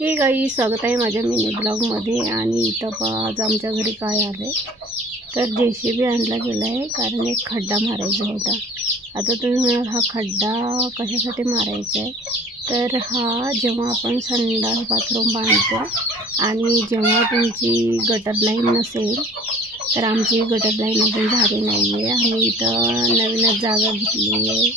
हे गाई स्वागत आहे माझ्या मिनी ब्लॉगमध्ये. आणि इथं पा आज आमच्या घरी काय आलं तर जे सी बी आणला गेला आहे कारण एक खड्डा मारायचा होता. आता तुम्ही म्हणाल हा खड्डा कशासाठी मारायचा आहे तर हा जेव्हा आपण संडास बाथरूम बांधतो आणि जेव्हा तुमची गटर लाईन नसेल तर आमची गटर लाईन अजून झाली नाही आहे आम्ही इथं नवीनच जागा घेतली आहे